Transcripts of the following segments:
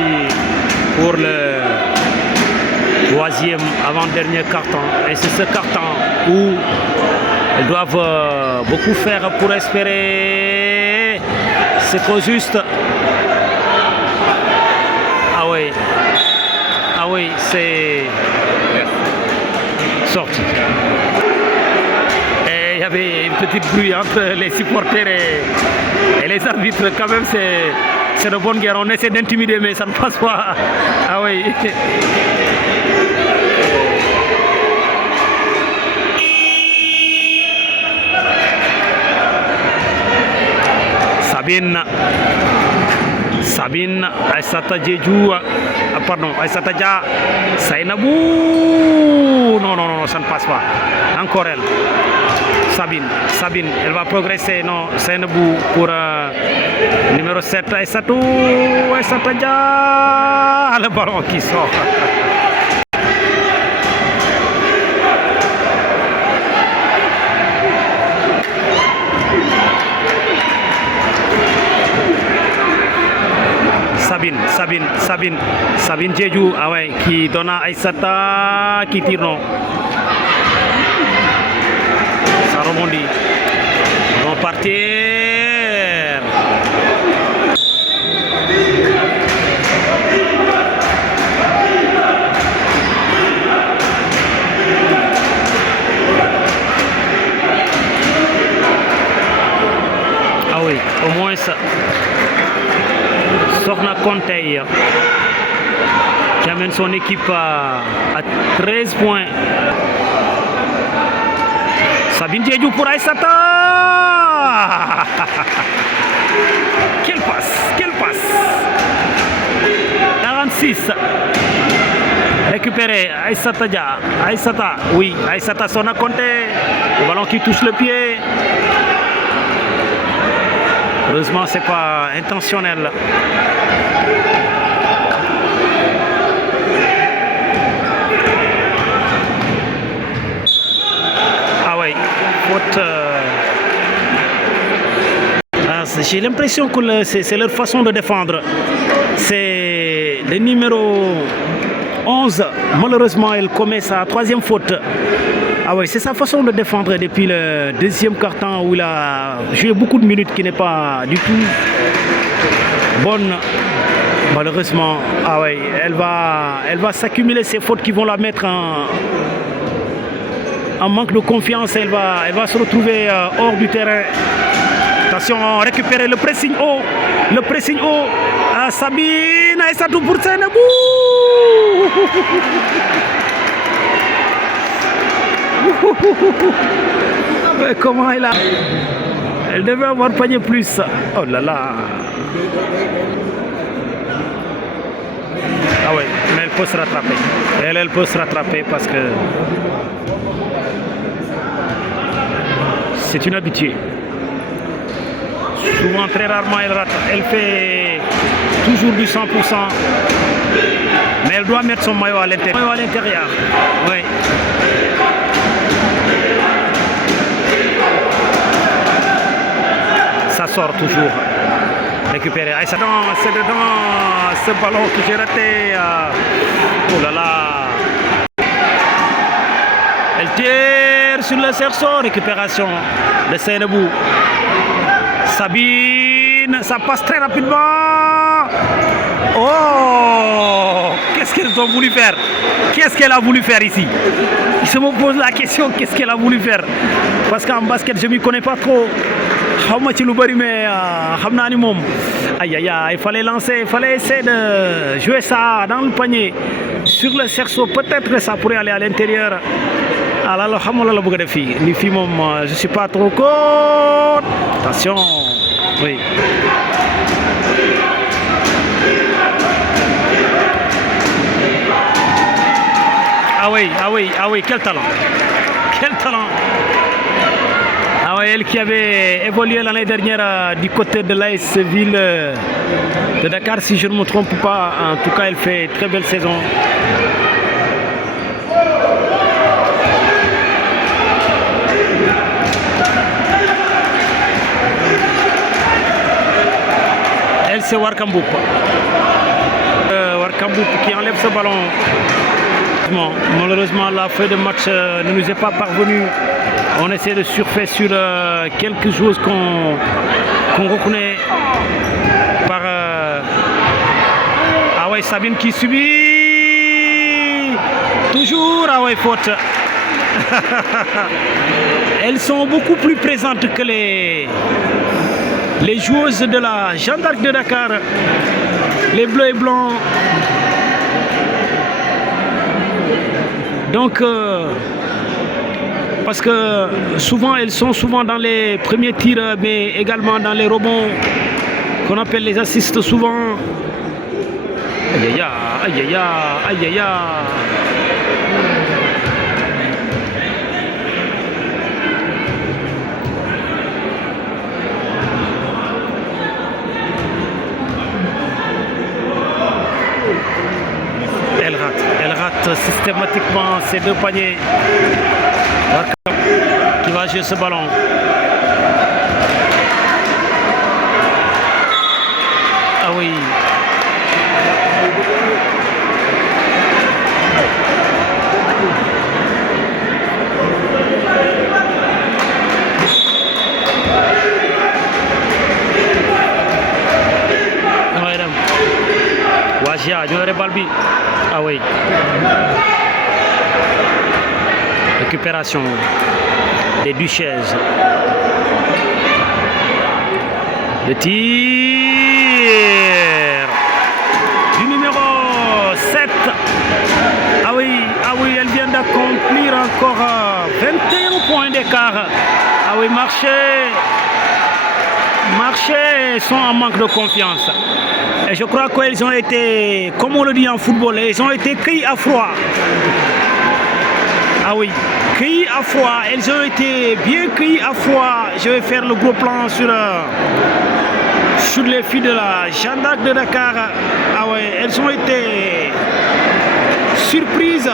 parti pour le troisième avant-dernier carton. Et c'est ce carton où elles doivent beaucoup faire pour espérer. C'est trop juste. Ah oui, c'est sorti. Et il y avait une petite bruit entre les supporters et les arbitres. Quand même, c'est de bonne guerre. On essaie d'intimider, mais ça ne passe pas. Ah oui. Sabine, Aïssata Diédhiou, pardon, Aïssata Dia, Sainabou. Non, ça ne passe pas. Encore elle. Sabine, elle va progresser. Non, Sainabou pour numéro 7, Aïssata Dia. Le ballon qui sort. Sabine Diédhiou, ah ouais, qui donne à Aïssata, qui tire non. Ça rebondit. Ils vont partir. Ah oui, au moins ça. Sokhna Konté qui amène son équipe à 13 points. Sabine Diédhiou pour Aïssata. Quelle passe. 46. Récupéré Aïssata Dia. Aïssata Sokhna Konté. Le ballon qui touche le pied. Heureusement, c'est pas intentionnel. Ah oui, faute. J'ai l'impression que c'est leur façon de défendre. C'est le numéro 11. Malheureusement, elle commet sa troisième faute. Ah oui, c'est sa façon de défendre depuis le deuxième quart-temps où il a joué beaucoup de minutes qui n'est pas du tout bonne. Malheureusement, ah oui, elle va s'accumuler ces fautes qui vont la mettre en manque de confiance. Elle va se retrouver hors du terrain. Attention, récupérer le pressing haut. Sabine Aïssatou pour Sainabou. Mais comment elle devait avoir panier plus. Oh là là. Ah ouais, mais elle peut se rattraper. Elle peut se rattraper parce que c'est une habituée. Souvent, très rarement, elle rate. Elle fait toujours du 100%. Mais elle doit mettre son maillot à l'intérieur. Oui. Ça sort toujours. Récupéré. Ah, c'est dedans. Ce ballon que j'ai raté. Oh là là. Elle tire sur le cerceau. Récupération de Sainabou. Sabine, ça passe très rapidement. Oh, qu'est-ce qu'elles ont voulu faire? Qu'est-ce qu'elle a voulu faire ici? Je me pose la question, qu'est-ce qu'elle a voulu faire? Parce qu'en basket, je ne m'y connais pas trop. Mais il fallait lancer, il fallait essayer de jouer ça dans le panier. Sur le cerceau, peut-être que ça pourrait aller à l'intérieur. Alors, les filles, je ne suis pas trop court. Attention. Oui. Ah oui, quel talent. Ah oui, elle qui avait évolué l'année dernière du côté de l'AS Ville de Dakar, si je ne me trompe pas. En tout cas, elle fait une très belle saison. Elle, c'est Warkamboup. Mboup qui enlève ce ballon. Malheureusement, la fin de match ne nous est pas parvenue. On essaie de surfer sur quelque chose qu'on reconnaît par Sabine qui subit toujours faute. Elles sont beaucoup plus présentes que les joueuses de la Jeanne d'Arc de Dakar, les bleus et blancs. Donc parce que souvent elles sont souvent dans les premiers tirs, mais également dans les rebonds qu'on appelle les assists souvent. Aïe aïe aïe aïe aïe aïe. Elle rate systématiquement ces deux paniers. Qui va jouer ce ballon. Ah oui. Wajia, Jure Balbi. Ah oui. Récupération des Duchesses. Le tir du numéro 7. Ah oui, elle vient d'accomplir encore 21 points d'écart. Ah oui, Marché sont en manque de confiance. Et je crois qu'ils ont été, comme on le dit en football, ils ont été cueillis à froid. Ah oui, cueillis à froid. Elles ont été bien cueillis à froid. Je vais faire le gros plan sur les filles de la Jeanne d'Arc de Dakar. Ah oui, elles ont été surprises.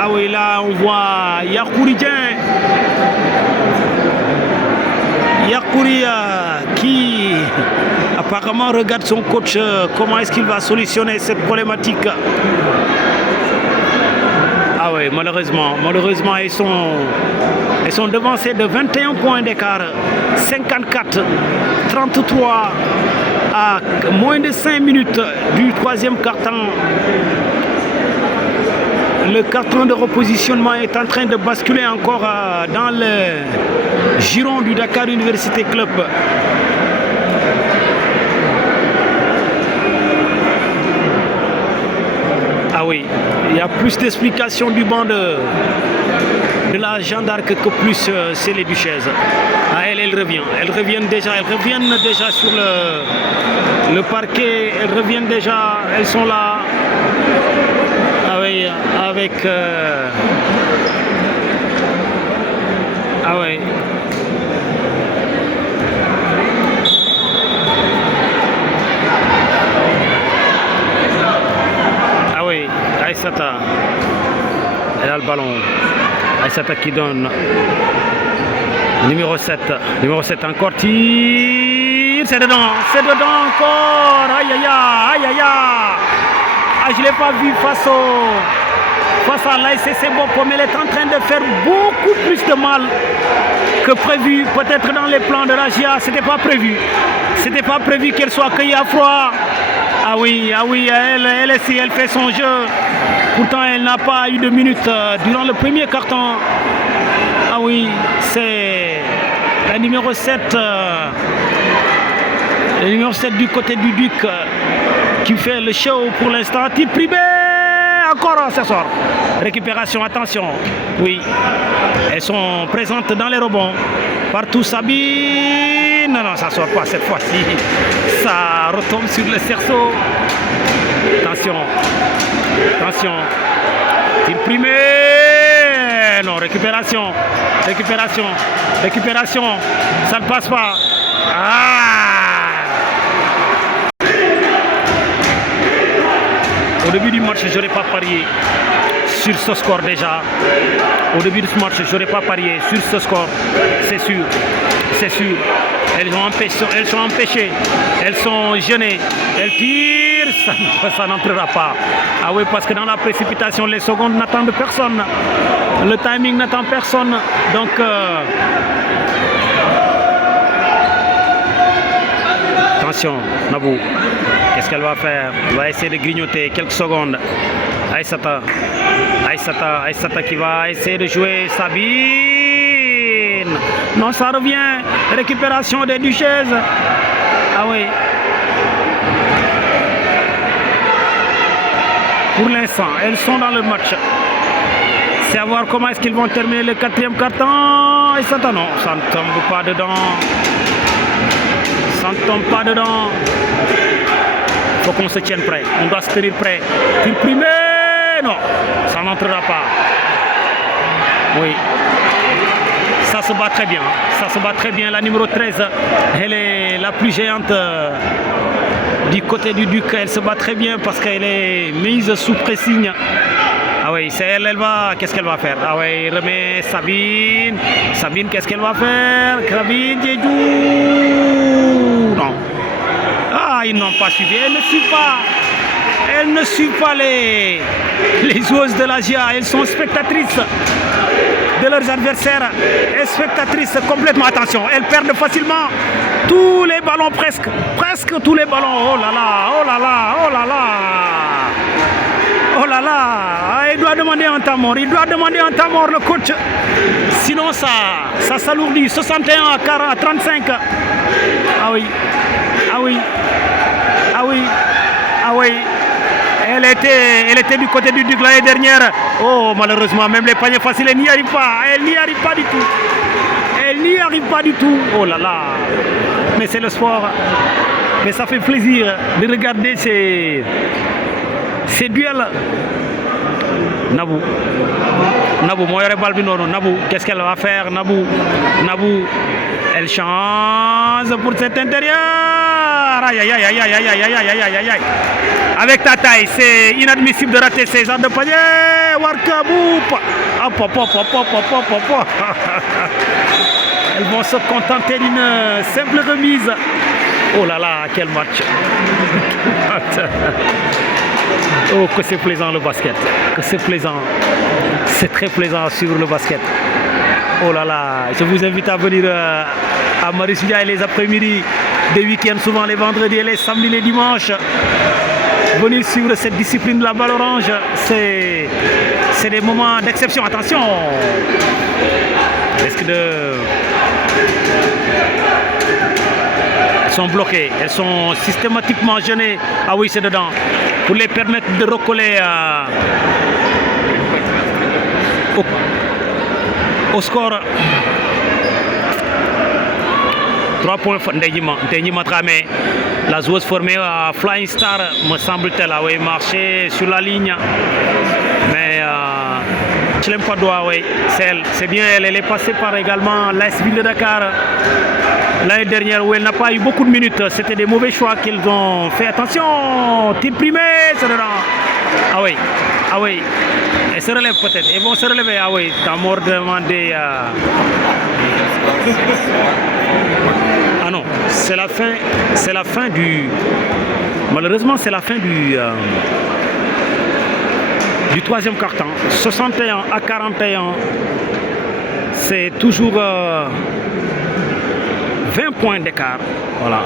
Ah oui, là on voit Yakouri qui apparemment regarde son coach, comment est-ce qu'il va solutionner cette problématique. Ah oui, malheureusement elles sont devancées de 21 points d'écart, 54-33 à moins de 5 minutes du troisième quart-temps. Le carton de repositionnement est en train de basculer encore dans le giron du Dakar Université Club. Ah oui, il y a plus d'explications du banc de la Jeanne d'Arc que plus c'est les Duchesses. Ah, elles reviennent déjà sur le parquet, elles sont là. Ah oui, avec ah oui. Ah oui, Aïssata. Elle a le ballon. Aïssata qui donne. Numéro 7. Numéro 7 encore. Tire. C'est dedans encore. Aïe aïe aïe aïe aïe. Ah, je ne l'ai pas vu face à l'ASC Boko, mais elle est en train de faire beaucoup plus de mal que prévu. Peut-être dans les plans de la GIA, c'était pas prévu. C'était pas prévu qu'elle soit accueillie à froid. Ah oui, elle fait son jeu. Pourtant, elle n'a pas eu de minutes durant le premier carton. Ah oui, c'est la numéro 7. Le numéro 7 du côté du Duc qui fait le show pour l'instant. Tir privé. Encore, ça sort. Récupération, attention. Oui, elles sont présentes dans les rebonds. Partout Sabine. Non, ça ne sort pas cette fois-ci. Ça retombe sur le cerceau. Attention. Tir primé. Non, récupération. Ça ne passe pas. Au début du match, je n'aurais pas parié sur ce score déjà. Au début de ce match, je n'aurais pas parié sur ce score. C'est sûr. elles sont empêchées, elles sont gênées, elles tirent, ça n'entrera pas. Ah oui, parce que dans la précipitation, les secondes n'attendent personne, le timing n'attend personne, donc attention, Nabou, qu'est-ce qu'elle va faire? Elle va essayer de grignoter quelques secondes. Aïssata qui va essayer de jouer Sabine. Non, ça revient. Récupération des Duchesses. Ah oui. Pour l'instant, elles sont dans le match. C'est à voir comment est-ce qu'ils vont terminer le quatrième quart-temps. Aïssata, non, ça ne tombe pas dedans. Ça ne tombe pas dedans. Il faut qu'on se tienne prêt. On doit se tenir prêt. Tir primé. Non, ça n'entrera pas. Oui. Ça se bat très bien. Ça se bat très bien. La numéro 13, elle est la plus géante du côté du Duc. Elle se bat très bien parce qu'elle est mise sous pressing. Ah oui, c'est elle, elle va. Qu'est-ce qu'elle va faire? Ah oui, il remet Sabine. Sabine, qu'est-ce qu'elle va faire? Sabine, Djedjou. Non. Ah, ils n'ont pas suivi. Elle ne suit pas. Elles ne suivent pas les joueuses de la GIA. Elles sont spectatrices de leurs adversaires. Et spectatrices complètement. Attention, elles perdent facilement tous les ballons, presque tous les ballons. Oh là là, oh là là, oh là là. Oh là là, il doit demander un temps mort. Il doit demander un temps mort, le coach. Sinon, ça s'alourdit. 61 à 35. Ah oui, ah oui, ah oui, ah oui. Elle était du côté du Duc l'année dernière. Oh, malheureusement, même les paniers faciles, elle n'y arrive pas. Elle n'y arrive pas du tout. Elle n'y arrive pas du tout. Oh là là. Mais c'est le sport. Mais ça fait plaisir de regarder ces duels. Nabou, moi j'aurais balle non. Nabou, qu'est-ce qu'elle va faire? Nabou, elle change pour cet intérieur. Aïe, aïe, aïe, aïe, aïe, aïe, aïe, aïe, aïe, aïe. Avec ta taille, c'est inadmissible de rater ces genres de panier. Warkabou. Hop, hop, hop, hop, hop, hop, hop, hop. Elles vont se contenter d'une simple remise. Oh là là, quel match. Oh, que c'est plaisant le basket. Que c'est plaisant. C'est très plaisant sur le basket. Oh là là, je vous invite à venir à Marius Ndiaye les après-midi, des week-ends, souvent les vendredis, les samedis, les dimanches. Venir suivre cette discipline de la balle orange, c'est des moments d'exception. Attention, risque de... Elles sont bloquées, elles sont systématiquement gênées. Ah oui, c'est dedans. Pour les permettre de recoller au score. 3 points. Ndeyima Dramé, la joueuse formée à Flying Star, me semble-t-elle, a marché sur la ligne. Mais je l'aime pas doigt, oui. C'est bien elle. Elle est passée par également l'AS Ville de Dakar l'année dernière où elle n'a pas eu beaucoup de minutes. C'était des mauvais choix qu'ils ont fait. Attention, tir primé, c'est dedans. Ah oui, ah oui. Elles se relèvent peut-être. Elles vont se relever. Ah oui, t'as mort demandé à... Ah non, c'est la fin du... Malheureusement, c'est la fin du troisième quart-temps. 61 à 41. C'est toujours 20 points d'écart. Voilà.